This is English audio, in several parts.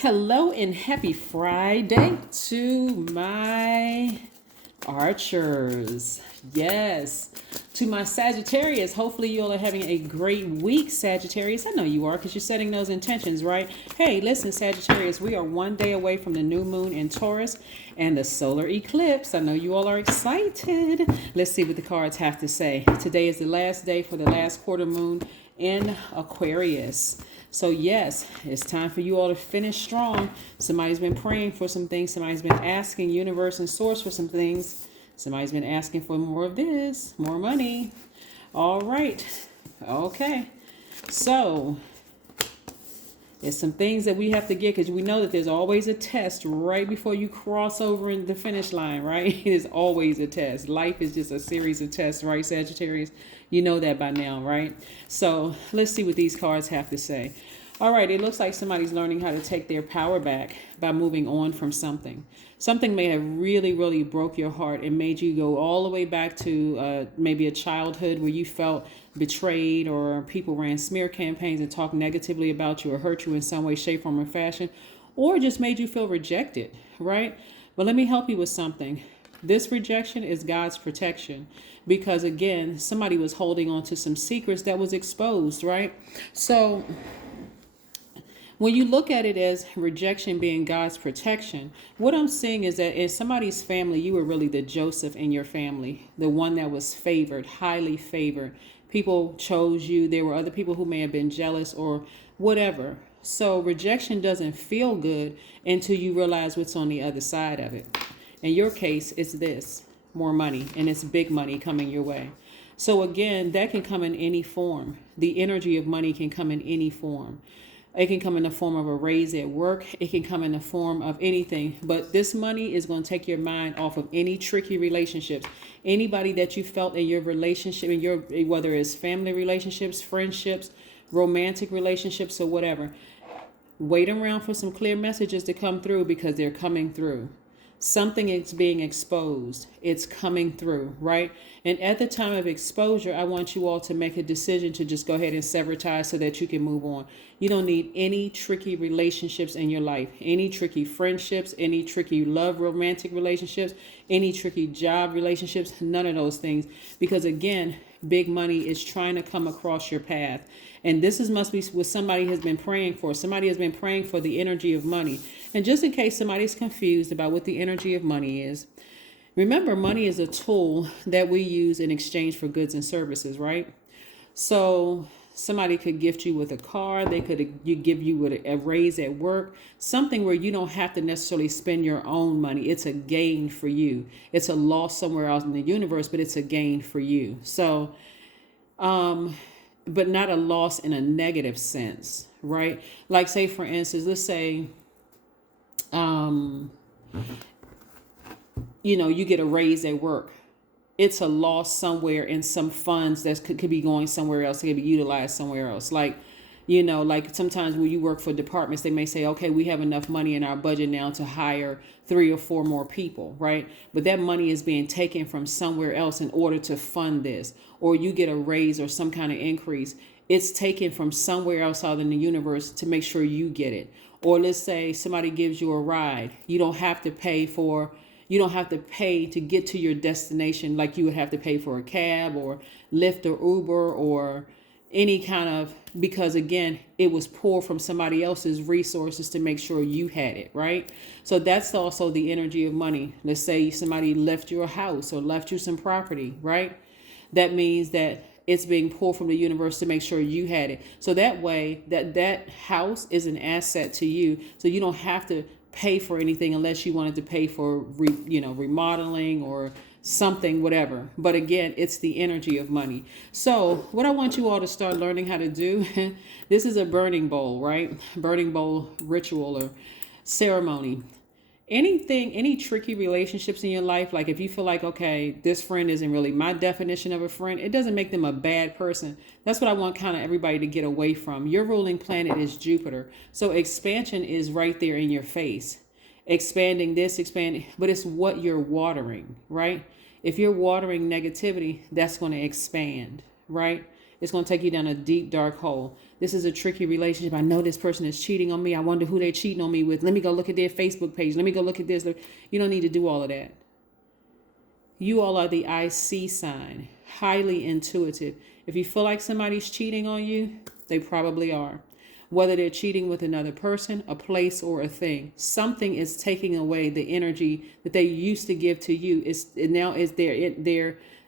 Hello and happy Friday to my archers. Yes. To my Sagittarius, hopefully you all are having a great week, Sagittarius. I know you are because you're setting those intentions, right? Hey, listen, Sagittarius, we are one day away from the new moon in Taurus and the solar eclipse. I know you all are excited. Let's see what the cards have to say. Today is the last day for the last quarter moon in Aquarius. So yes, it's time for you all to finish strong. Somebody's been praying for some things. Somebody's been asking universe and source for some things. Somebody's been asking for more of this, more money. All right. Okay. So there's some things that we have to get because we know that there's always a test right before you cross over in the finish line, right? There's always a test. Life is just a series of tests, right, Sagittarius? You know that by now, right? So let's see what these cards have to say. All right, it looks like somebody's learning how to take their power back by moving on from something. Something may have really, really broke your heart and made you go all the way back to maybe a childhood where you felt betrayed or people ran smear campaigns and talked negatively about you or hurt you in some way, shape, form, or fashion, or just made you feel rejected, right? But let me help you with something. This rejection is God's protection because, again, somebody was holding on to some secrets that was exposed, right? So when you look at it as rejection being God's protection, what I'm seeing is that in somebody's family, you were really the Joseph in your family, the one that was favored, highly favored. People chose you. There were other people who may have been jealous or whatever. So rejection doesn't feel good until you realize what's on the other side of it. In your case, it's this, more money, and it's big money coming your way. So again, that can come in any form. The energy of money can come in any form. It can come in the form of a raise at work. It can come in the form of anything. But this money is going to take your mind off of any tricky relationships. Anybody that you felt in your relationship, whether it's family relationships, friendships, romantic relationships, or whatever. Wait around for some clear messages to come through because they're coming through. Something is being exposed. It's coming through, right? And at the time of exposure, I want you all to make a decision to just go ahead and sever ties so that you can move on. You don't need any tricky relationships in your life, any tricky friendships, any tricky love, romantic relationships, any tricky job relationships, none of those things. Because again, big money is trying to come across your path. And must be what somebody has been praying for. Somebody has been praying for the energy of money. And just in case somebody's confused about what the energy of money is, remember, money is a tool that we use in exchange for goods and services, right? So somebody could gift you with a car. They could give you with a raise at work, something where you don't have to necessarily spend your own money. It's a gain for you. It's a loss somewhere else in the universe, but it's a gain for you. So, but not a loss in a negative sense, right? Like say, for instance, let's say, you get a raise at work. It's a loss somewhere in some funds that could be going somewhere else. It could be utilized somewhere else. Like sometimes when you work for departments, they may say, okay, we have enough money in our budget now to hire 3 or 4 more people, right? But that money is being taken from somewhere else in order to fund this. Or you get a raise or some kind of increase. It's taken from somewhere else out in the universe to make sure you get it. Or let's say somebody gives you a ride. You don't have to pay to get to your destination like you would have to pay for a cab or Lyft or Uber or any kind of, because again, it was pulled from somebody else's resources to make sure you had it, right? So that's also the energy of money. Let's say somebody left you a house or left you some property, right? That means that it's being pulled from the universe to make sure you had it. So that way that house is an asset to you. So you don't have to pay for anything unless you wanted to pay for remodeling or something, whatever. But again, it's the energy of money. So what I want you all to start learning how to do, this is a burning bowl, right? Burning bowl ritual or ceremony. Any tricky relationships in your life, like if you feel like, okay, this friend isn't really my definition of a friend, it doesn't make them a bad person. That's what I want kind of everybody to get away from. Your ruling planet is Jupiter. So expansion is right there in your face. Expanding, but it's what you're watering, right? If you're watering negativity, that's going to expand, right? It's going to take you down a deep, dark hole. This is a tricky relationship. I know this person is cheating on me. I wonder who they're cheating on me with. Let me go look at their Facebook page. Let me go look at this. You don't need to do all of that. You all are the IC sign, highly intuitive. If you feel like somebody's cheating on you, they probably are. Whether they're cheating with another person, a place, or a thing, something is taking away the energy that they used to give to you.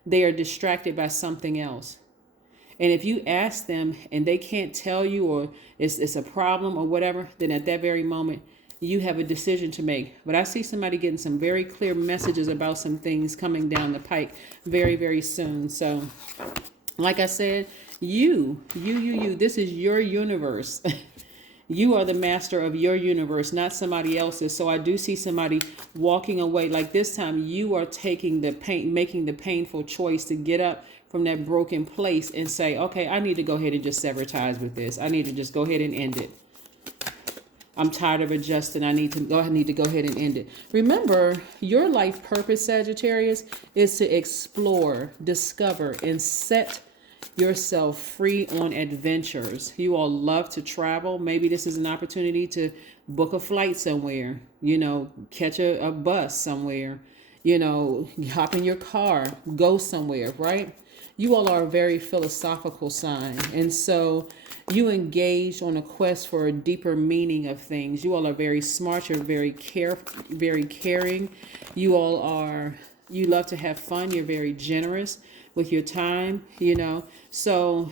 They are distracted by something else. And if you ask them and they can't tell you, or it's a problem or whatever, then at that very moment, you have a decision to make. But I see somebody getting some very clear messages about some things coming down the pike very, very soon. So, like I said, you, this is your universe. You are the master of your universe, not somebody else's. So I do see somebody walking away. Like this time, you are taking the pain, making the painful choice to get up from that broken place and say, okay, I need to go ahead and just sever ties with this. I need to just go ahead and end it. I'm tired of adjusting. I need to go ahead and end it. Remember, your life purpose, Sagittarius, is to explore, discover, and set yourself free on adventures. You all love to travel. Maybe this is an opportunity to book a flight somewhere, catch a bus somewhere, hop in your car, go somewhere, right? You all are a very philosophical sign. And so you engage on a quest for a deeper meaning of things. You all are very smart. You're very caring. You love to have fun. You're very generous with your time, So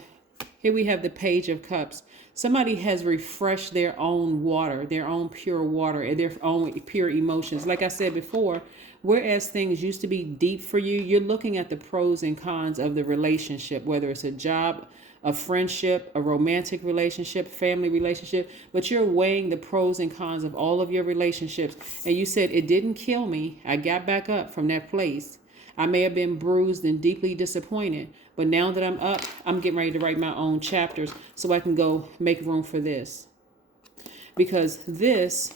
here we have the Page of Cups. Somebody has refreshed their own water, their own pure water, and their own pure emotions. Like I said before, whereas things used to be deep for you, you're looking at the pros and cons of the relationship, whether it's a job, a friendship, a romantic relationship, family relationship, but you're weighing the pros and cons of all of your relationships. And you said, it didn't kill me. I got back up from that place. I may have been bruised and deeply disappointed, but now that I'm up, I'm getting ready to write my own chapters so I can go make room for this. Because this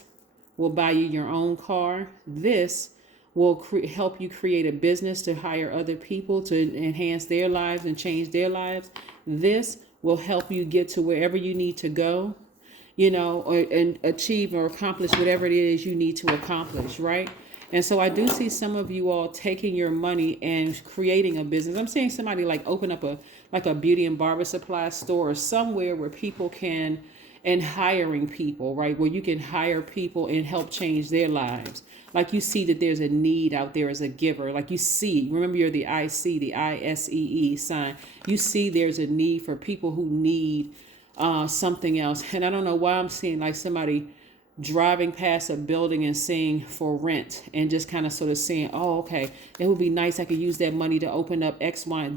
will buy you your own car. This will help you create a business to hire other people to enhance their lives and change their lives. This will help you get to wherever you need to go, and achieve or accomplish whatever it is you need to accomplish, right? And so I do see some of you all taking your money and creating a business. I'm seeing somebody like open up a beauty and barber supply store or somewhere where people can, and hiring people, right? Where you can hire people and help change their lives. Like you see that there's a need out there as a giver. Like you see, remember you're the IC, the ISEE sign. You see there's a need for people who need something else. And I don't know why I'm seeing like somebody driving past a building and seeing for rent and just kind of sort of saying, oh, okay, it would be nice. I could use that money to open up X, Y,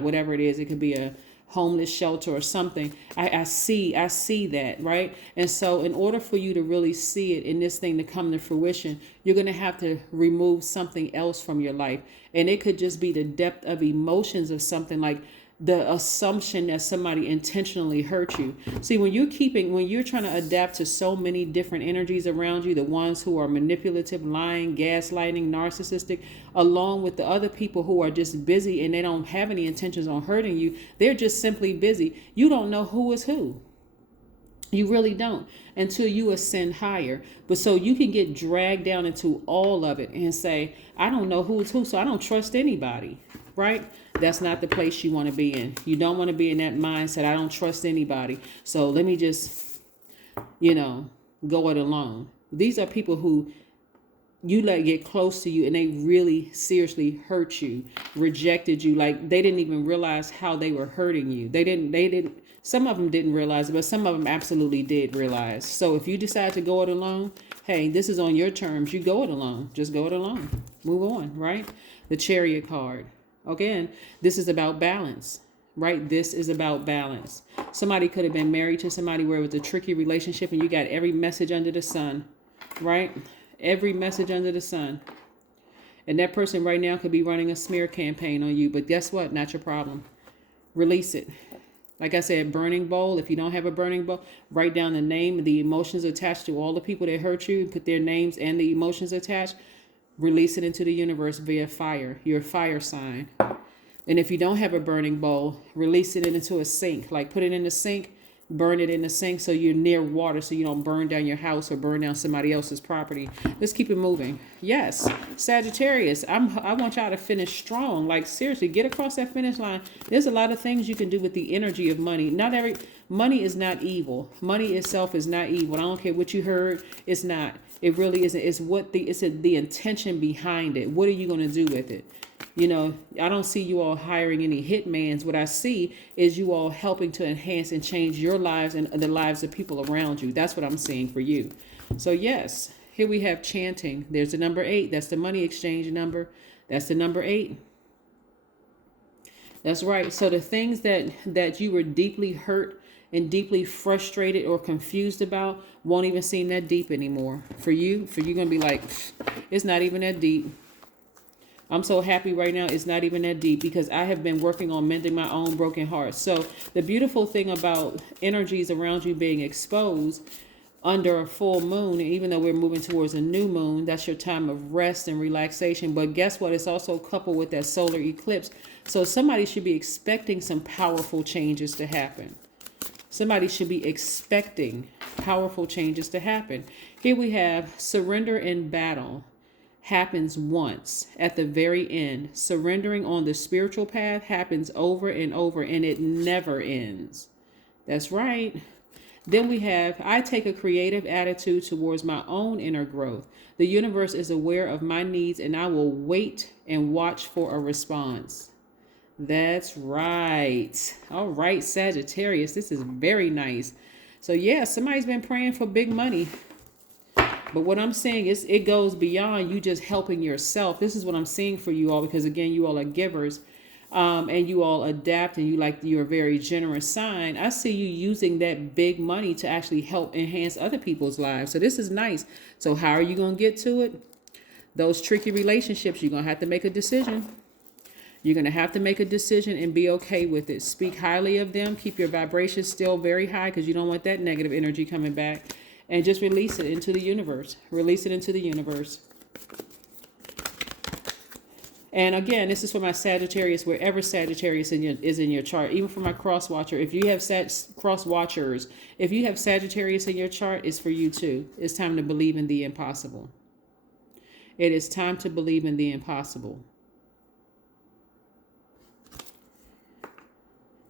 whatever it is. It could be a homeless shelter or something. I see that, right? And so in order for you to really see it in this thing to come to fruition, you're going to have to remove something else from your life. And it could just be the depth of emotions of something, like the assumption that somebody intentionally hurt you. See, when you're trying to adapt to so many different energies around you, the ones who are manipulative, lying, gaslighting, narcissistic, along with the other people who are just busy and they don't have any intentions on hurting you, they're just simply busy. You don't know who is who. You really don't, until you ascend higher. But so you can get dragged down into all of it and say, I don't know who is who, so I don't trust anybody, right? That's not the place you want to be in. You don't want to be in that mindset. I don't trust anybody, so let me just, go it alone. These are people who you let get close to you and they really seriously hurt you, rejected you. Like they didn't even realize how they were hurting you. They didn't, some of them didn't realize it, but some of them absolutely did realize. So if you decide to go it alone, hey, this is on your terms. You go it alone. Just go it alone. Move on, right? The Chariot card. Again, this is about balance, right? This is about balance. Somebody could have been married to somebody where it was a tricky relationship and you got every message under the sun, right? Every message under the sun. And that person right now could be running a smear campaign on you, but guess what? Not your problem. Release it. Like I said, burning bowl. If you don't have a burning bowl, write down the name, the emotions attached to all the people that hurt you, put their names and the emotions attached. Release it into the universe via fire. You're a fire sign. And if you don't have a burning bowl, release it into a sink. Like put it in the sink, burn it in the sink so you're near water so you don't burn down your house or burn down somebody else's property. Let's keep it moving. Yes, Sagittarius, I want y'all to finish strong. Like seriously, get across that finish line. There's a lot of things you can do with the energy of money. Money is not evil. Money itself is not evil. I don't care what you heard. It's not. It really isn't. It's the intention behind it. What are you going to do with it? You know, I don't see you all hiring any hitmans. What I see is you all helping to enhance and change your lives and the lives of people around you. That's what I'm seeing for you. So yes, here we have chanting. There's the number 8. That's the money exchange number. That's the number 8. That's right. So the things that you were deeply hurt and deeply frustrated or confused about won't even seem that deep anymore. For you going to be like, it's not even that deep. I'm so happy right now. It's not even that deep because I have been working on mending my own broken heart. So the beautiful thing about energies around you being exposed under a full moon, and even though we're moving towards a new moon, that's your time of rest and relaxation. But guess what? It's also coupled with that solar eclipse. So somebody should be expecting some powerful changes to happen. Somebody should be expecting powerful changes to happen. Here we have surrender in battle. Happens once at the very end. Surrendering on the spiritual path happens over and over, and it never ends. That's right. Then we have, I take a creative attitude towards my own inner growth. The universe is aware of my needs, and I will wait and watch for a response. That's right. All right, Sagittarius, this is very nice. So yeah, somebody's been praying for big money. But what I'm saying is it goes beyond you just helping yourself. This is what I'm seeing for you all because, again, you all are givers and you all adapt and you're a very generous sign. I see you using that big money to actually help enhance other people's lives. So this is nice. So how are you going to get to it? Those tricky relationships, you're going to have to make a decision. You're going to have to make a decision and be okay with it. Speak highly of them. Keep your vibrations still very high because you don't want that negative energy coming back. And just release it into the universe. Release it into the universe. And again, this is for my Sagittarius, wherever Sagittarius is in your chart. Even for my cross watcher, if you have cross watchers, if you have Sagittarius in your chart, it's for you too. It's time to believe in the impossible. It is time to believe in the impossible.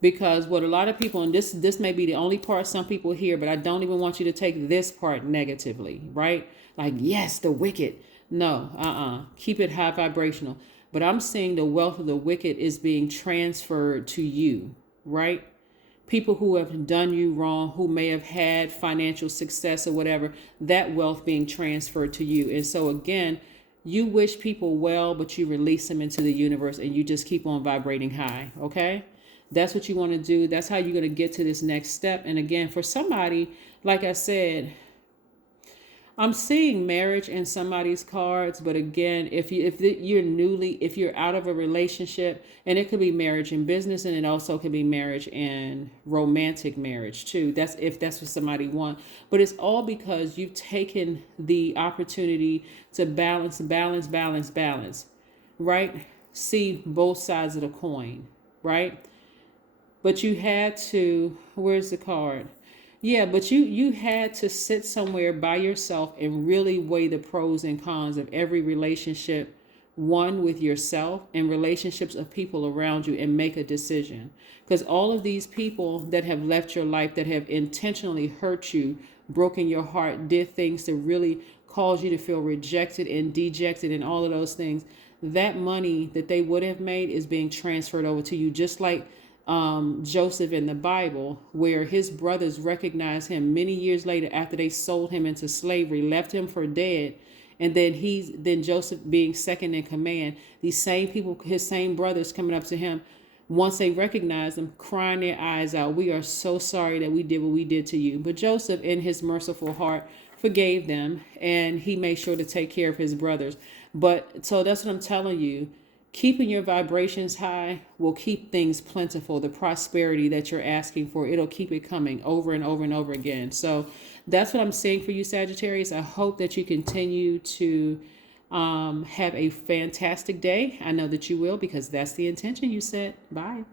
Because what a lot of people, and this may be the only part some people hear, but I don't even want you to take this part negatively, right? Like, yes, the wicked. No, keep it high vibrational. But I'm seeing the wealth of the wicked is being transferred to you, right? People who have done you wrong, who may have had financial success or whatever, that wealth being transferred to you. And so again, you wish people well, but you release them into the universe and you just keep on vibrating high, okay? That's what you want to do. That's how you're going to get to this next step. And again, for somebody, like I said, I'm seeing marriage in somebody's cards. But again, if you're out of a relationship, and it could be marriage in business, and it also could be marriage and romantic marriage too. That's if that's what somebody wants. But it's all because you've taken the opportunity to balance, right? See both sides of the coin, right? But you had to, where's the card? Yeah, but you had to sit somewhere by yourself and really weigh the pros and cons of every relationship, one with yourself and relationships of people around you, and make a decision. Because all of these people that have left your life, that have intentionally hurt you, broken your heart, did things to really cause you to feel rejected and dejected and all of those things, that money that they would have made is being transferred over to you, just like Joseph in the Bible, where his brothers recognized him many years later after they sold him into slavery, left him for dead. And then Joseph being second in command, these same people, his same brothers coming up to him, once they recognized him, crying their eyes out, "We are so sorry that we did what we did to you." But Joseph, in his merciful heart, forgave them, and he made sure to take care of his brothers. But so that's what I'm telling you. Keeping your vibrations high will keep things plentiful. The prosperity that you're asking for, it'll keep it coming over and over and over again. So that's what I'm saying for you, Sagittarius. I hope that you continue to Have a fantastic day. I know that you will because that's the intention you set. Bye.